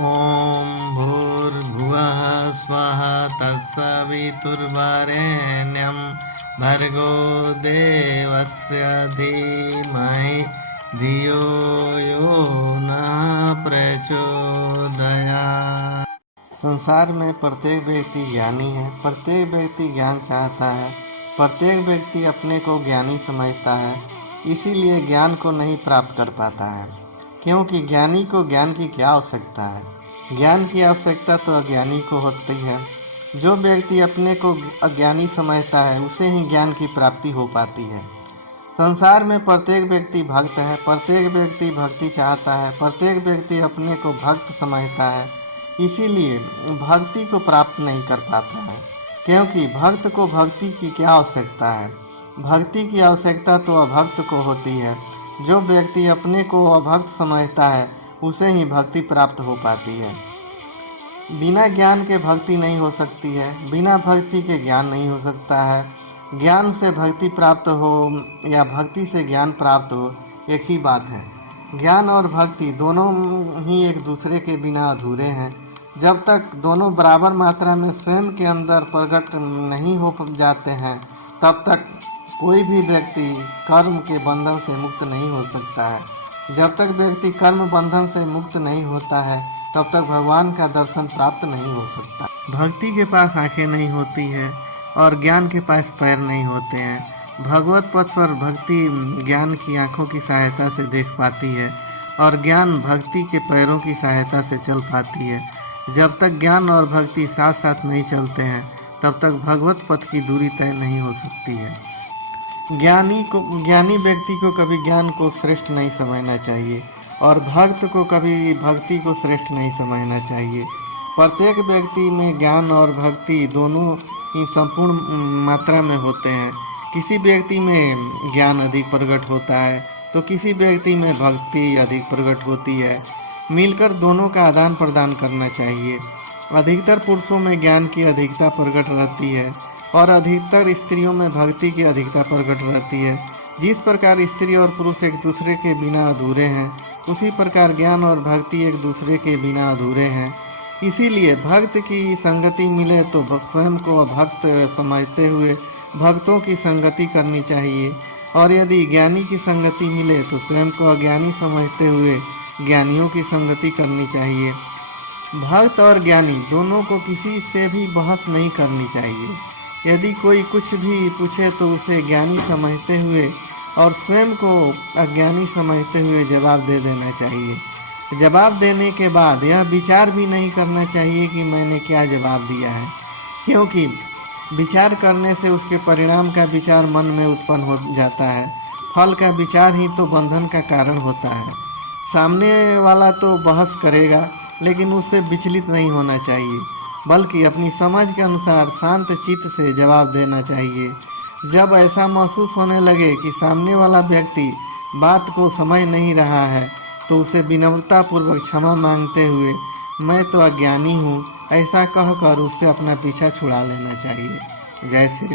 ॐ भूर्भुवः स्वः तत्सवितुर्वरेण्यं भर्गो देवस्य धीमहि धियो यो नः प्रचोदयात्। संसार में प्रत्येक व्यक्ति ज्ञानी है। प्रत्येक व्यक्ति ज्ञान चाहता है। प्रत्येक व्यक्ति अपने को ज्ञानी समझता है, इसीलिए ज्ञान को नहीं प्राप्त कर पाता है, क्योंकि ज्ञानी को ज्ञान की क्या आवश्यकता है। ज्ञान की आवश्यकता तो अज्ञानी को होती है। जो व्यक्ति अपने को अज्ञानी समझता है, उसे ही ज्ञान की प्राप्ति हो पाती है। संसार में प्रत्येक व्यक्ति भक्त है। प्रत्येक व्यक्ति भक्ति चाहता है। प्रत्येक व्यक्ति अपने को भक्त समझता है, इसीलिए भक्ति को प्राप्त नहीं कर पाता है, क्योंकि भक्त को भक्ति की क्या आवश्यकता है। भक्ति की आवश्यकता तो अभक्त को होती है। जो व्यक्ति अपने को अभक्त समझता है, उसे ही भक्ति प्राप्त हो पाती है। बिना ज्ञान के भक्ति नहीं हो सकती है। बिना भक्ति के ज्ञान नहीं हो सकता है। ज्ञान से भक्ति प्राप्त हो या भक्ति से ज्ञान प्राप्त हो, एक ही बात है। ज्ञान और भक्ति दोनों ही एक दूसरे के बिना अधूरे हैं। जब तक दोनों बराबर मात्रा में स्वयं के अंदर प्रकट नहीं हो जाते हैं, तब तक कोई भी व्यक्ति कर्म के बंधन से मुक्त नहीं हो सकता है। जब तक व्यक्ति कर्म बंधन से मुक्त नहीं होता है, तब तक भगवान का दर्शन प्राप्त नहीं हो सकता। भक्ति के पास आंखें नहीं होती है और ज्ञान के पास पैर नहीं होते हैं। भगवत पथ पर भक्ति ज्ञान की आंखों की सहायता से देख पाती है और ज्ञान भक्ति के पैरों की सहायता से चल पाती है। जब तक ज्ञान और भक्ति साथ साथ नहीं चलते हैं, तब तक भगवत पथ की दूरी तय नहीं हो सकती है। ज्ञानी व्यक्ति को कभी ज्ञान को श्रेष्ठ नहीं समझना चाहिए और भक्त को कभी भक्ति को श्रेष्ठ नहीं समझना चाहिए। प्रत्येक व्यक्ति में ज्ञान और भक्ति दोनों ही संपूर्ण मात्रा में होते हैं। किसी व्यक्ति में ज्ञान अधिक प्रकट होता है तो किसी व्यक्ति में भक्ति अधिक प्रकट होती है। मिलकर दोनों का आदान प्रदान करना चाहिए। अधिकतर पुरुषों में ज्ञान की अधिकता प्रकट रहती है और अधिकतर स्त्रियों में भक्ति की अधिकता प्रकट रहती है। जिस प्रकार स्त्री और पुरुष एक दूसरे के बिना अधूरे हैं, उसी प्रकार ज्ञान और भक्ति एक दूसरे के बिना अधूरे हैं। इसीलिए भक्त की संगति मिले तो स्वयं को अभक्त समझते हुए भक्तों की संगति करनी चाहिए, और यदि ज्ञानी की संगति मिले तो स्वयं को अज्ञानी समझते हुए ज्ञानियों की संगति करनी चाहिए। भक्त और ज्ञानी दोनों को किसी से भी बहस नहीं करनी चाहिए। यदि कोई कुछ भी पूछे तो उसे ज्ञानी समझते हुए और स्वयं को अज्ञानी समझते हुए जवाब दे देना चाहिए। जवाब देने के बाद यह विचार भी नहीं करना चाहिए कि मैंने क्या जवाब दिया है, क्योंकि विचार करने से उसके परिणाम का विचार मन में उत्पन्न हो जाता है। फल का विचार ही तो बंधन का कारण होता है। सामने वाला तो बहस करेगा, लेकिन उससे विचलित नहीं होना चाहिए, बल्कि अपनी समझ के अनुसार शांत चित्त से जवाब देना चाहिए। जब ऐसा महसूस होने लगे कि सामने वाला व्यक्ति बात को समझ नहीं रहा है, तो उसे विनम्रतापूर्वक क्षमा मांगते हुए मैं तो अज्ञानी हूँ ऐसा कहकर उससे अपना पीछा छुड़ा लेना चाहिए। जय श्री